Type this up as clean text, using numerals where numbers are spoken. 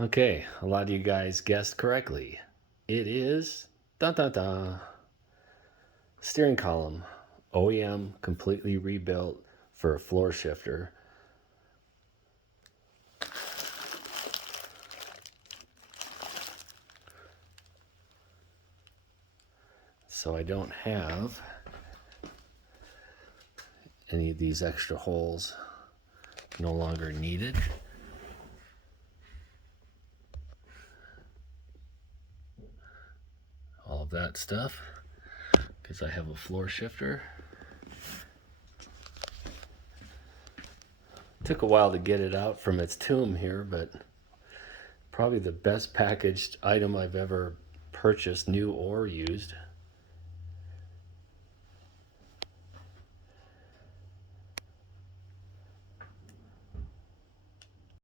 Okay, a lot of you guys guessed correctly. It is dun dun dun, steering column, OEM, completely rebuilt for a floor shifter. So I don't have any of these extra holes, no longer needed. All of that stuff, because I have a floor shifter. Took a while to get it out from its tomb here, but probably the best packaged item I've ever purchased, new or used.